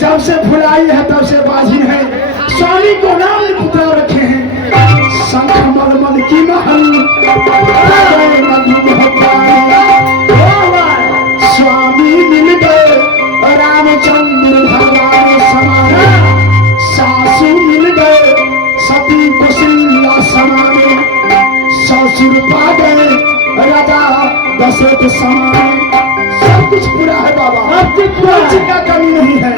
जब से भुलाई है तब से बाजी है। स्वामी को नाम पुत्र रखे हैं, शंख मलमल की महल, स्वामी मिल गए रामचंद्र भगवान समाने, सासू मिल गए सती कौशल्या समाने, ससुर पा गए राजा दशरथ समाने। सब कुछ पूरा है बाबा, अब कोई चीज का कमी नहीं है।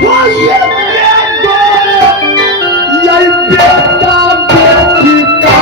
वो ये बेटा बेटी का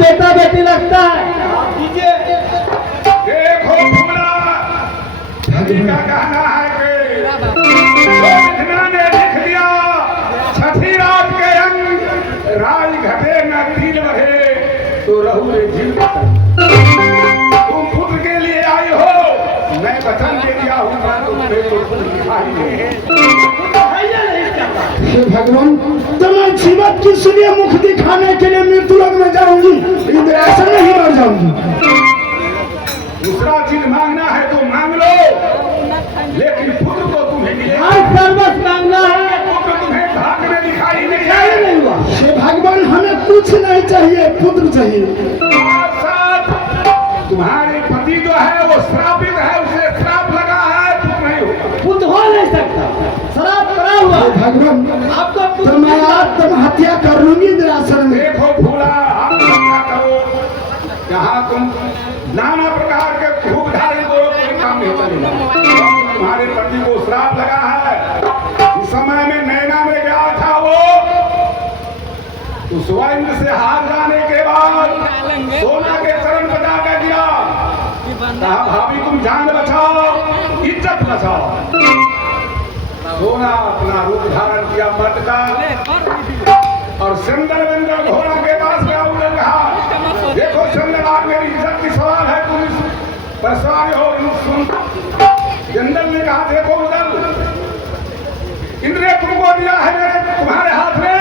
बेटा बेटी लगता है। देखो फुमला, का कहना है कि मिथुना ने लिख दिया छठी रात के अंग राज घटे न तिल बहे तो रहू रे झील। तुम पुत्र के लिए आई हो, मैं वचन दे दिया हूँ भगवान, तो मैं जीवन की सुनिए मुख दिखाने के लिए मृत्यु लोक में जाऊंगी, इंद्रासन में ही मर जाऊंगी। दूसरा चीज मांगना है तो मांग लो, लेकिन पुत्र तो तुम्हें मिलेगा। सर्वस्व मांगना है, पुत्र तुम्हें भाग में दिखाई नहीं हुआ। भगवान हमें कुछ नहीं चाहिए, पुत्र चाहिए। तुम्हारे पति जो है वो श्रापित है, उसे श्राप लगा है, पुत्र नहीं होगा, पुत्र हो नहीं सकता, श्राप पड़ा हुआ। भगवान आपको तो मैं आत्महत्या कर लूंगी इंद्रासन में। देखो फूला, आत्महत्या करो, यहाँ तुम नाना प्रकार के भूख धारण करो, कोई काम नहीं चलेगा। तुम्हारे पति को श्राप लगा है। इस समय में नैना में गया था वो, तो स्वयं से हार जाने के बाद सोना के चरण बजा कर दिया, कहा भाभी तुम जान बचाओ, इज्जत बचाओ। सोना अपना रूप धारण किया मर्द का, और सुंदर बंदर घोड़ा के पास गया, उन्होंने कहा देखो सुंदर, आप मेरी इज्जत की सवाल है, तुम इस पर सवार हो। जंगल ने कहा देखो उधर इंद्र दिया है मेरे तुम्हारे हाथ में,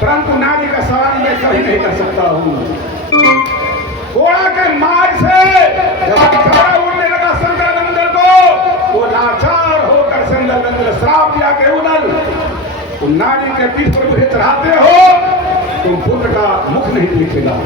परंतु नारी का सवारी मैं कभी नहीं कर सकता हूँ। घोड़ा के मार से जब घोड़ा उड़ने लगा शंकर नंदन को, वो लाचार होकर शंकर नंदन श्राप दिया के उदल तुम नारी के पीठ पर मुझे चढ़ाते हो, तुम पुत्र का मुख नहीं दिखेगा।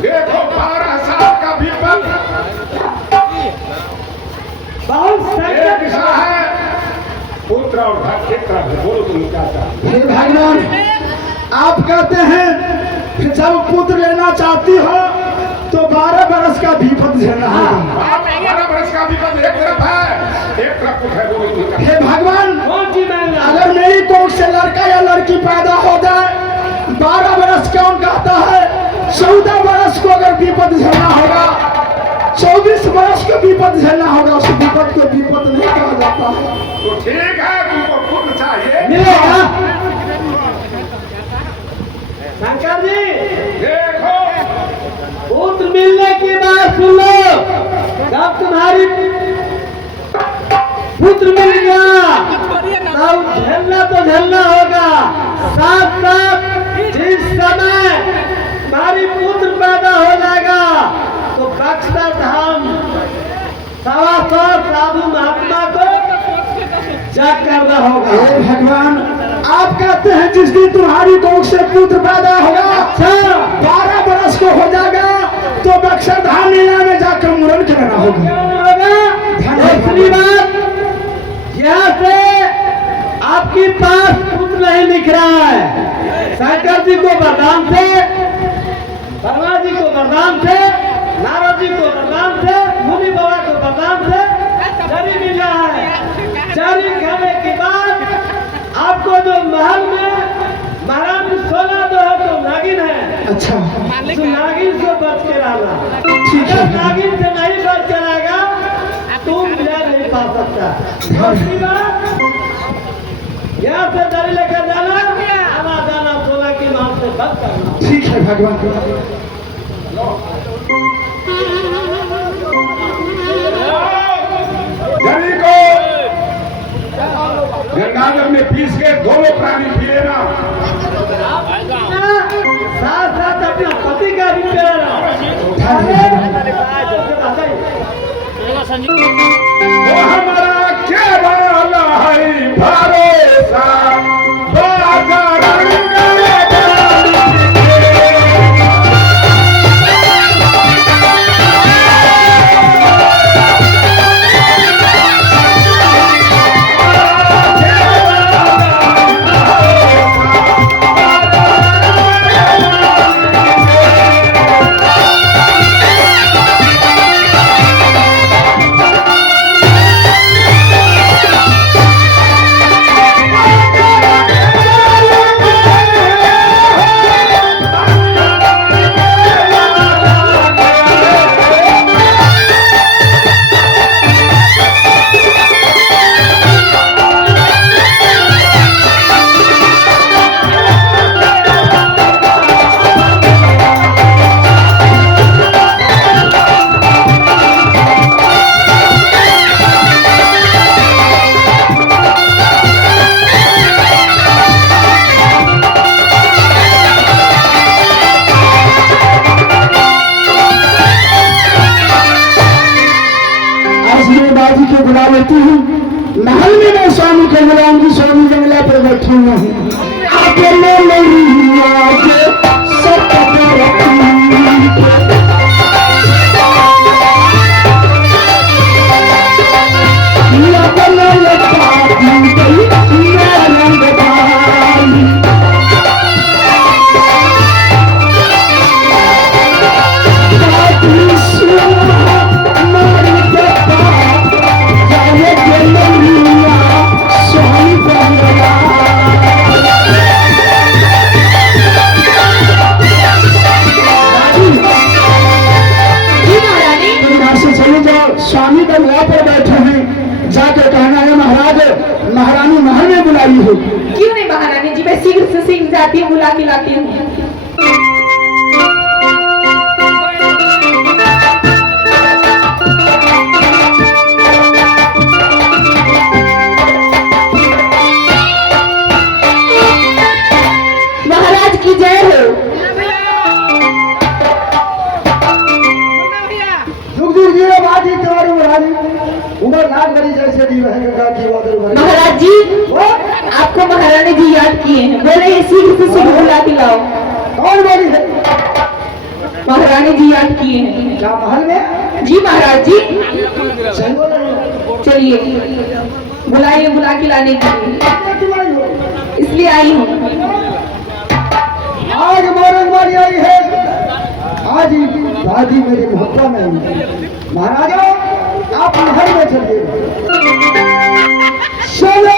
देखो 12 साल का भी एक दिशा है पुत्र और क्षेत्र। बोलो तुम क्या चाहते हे भगवान, आप कहते हैं कि जब पुत्र लेना चाहती हो तो 12 बरस का विपद झेलना है। 12 बरस का विपद एक तरफ है, एक तरफ पुत्र है। बोलो तुम क्या। हे भगवान, अगर मेरी कोख से लड़का या लड़की पैदा हो जाए, 12 बरस कौन कहता है? 14 बरस को अगर विपद झेलना होगा, 24 बरस को विपद झेलना होगा, उस विपद को विपद नहीं कहा जाता है। तो ठीक है, तुमको पुत्र चाहिए, मिलेगा। शंकर जी, देखो पुत्र मिलने की बात सुन लो। जब तुम्हारी पुत्र मिल गया तब झेलना तो झेलना होगा। साथ साथ जिस समय तुम्हारी पुत्र पैदा हो जाएगा तो बक्सर धाम 125 साधु महात्मा को जग करना होगा। हे भगवान, आप कहते हैं जिस दिन तुम्हारी कोख से पुत्र पैदा होगा, अच्छा 12 बरस को हो जाएगा तो बक्सर धाम लीला में जाकर मुरन कराना होगा। होगा। दूसरी बात, यहाँ से आपके पास कुछ नहीं लिख रहा है। शंकर जी को वरदान से, वर्मा जी को वरदान से, नारद जी को वरदान से, मुनि बाबा को वरदान से जरी मिल रहा है। जरी खाने के बाद आपको जो महल में महारानी सोना दो है तो नागिन है। अच्छा तो नागिन से बच के रहना। ठीक है। अगर नागिन से नहीं बच के रहेगा तुम मिला नहीं पा सकता। दूसरी बात, यहाँ से दरी लेकर जाना, आना जाना सोना की मांग से बच करना। ठीक है भगवान। जरी को गंगाजल में पीस के दोनों प्राणी पिए ना। साथ साथ अपना पति का भी प्यारा। वो हमारा केवल है भरोसा, बाजार बुला लेती हूँ। महल में मैं स्वामी को बुलाऊंगी। स्वामी जंगला पर बैठी हूँ। आके ले लेंगी आके सब स्वामी बंगला पर बैठे हैं। जाके कहना है महाराज महारानी महल में बुलाई हो। क्यों नहीं महारानी जी, मैं शीघ्र से शीघ्र जाती हूँ, बुला के लाती हूँ। महाराज की जय हो। बाजी तुम्हारी महारानी उमर नाग बड़ी जैसे दी महाराज जी आपको महारानी जी याद किए हैं, बोले हैं शीघ्र से शीघ्र बुला के लाओ। कौन बोली है? महारानी जी याद किए हैं। क्या महल में? जी महाराज जी। चलो चलिए बुलाइए, बुला के लाने के लिए इसलिए आई हूँ। आज मोरंगवाली आई है। आज दादी मेरी मोहब्बत में आई। महाराजा आप महल में चलिए। चलो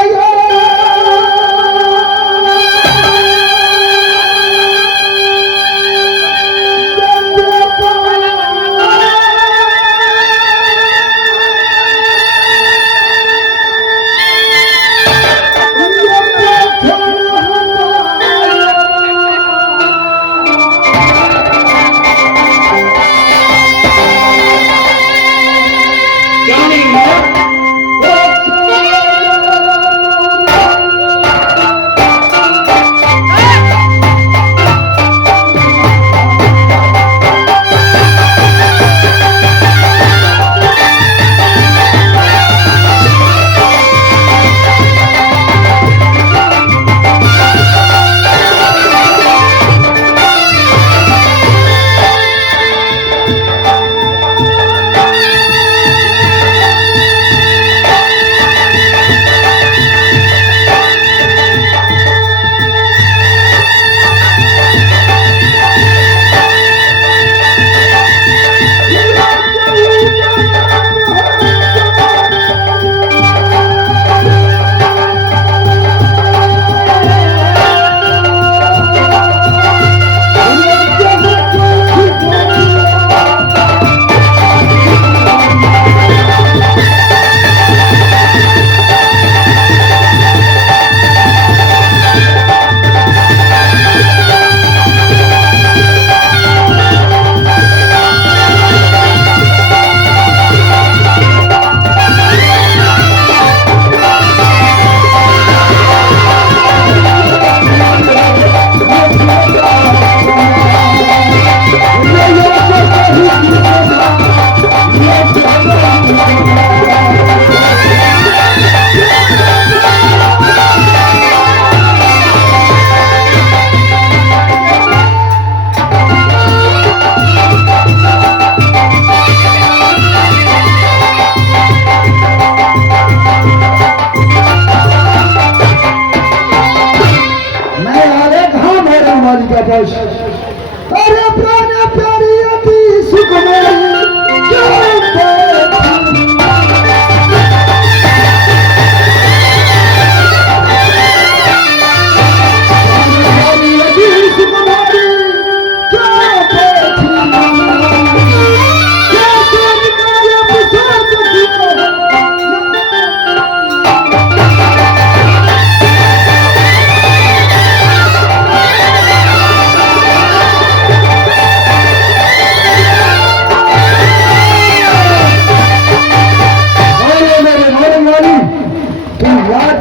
बहुत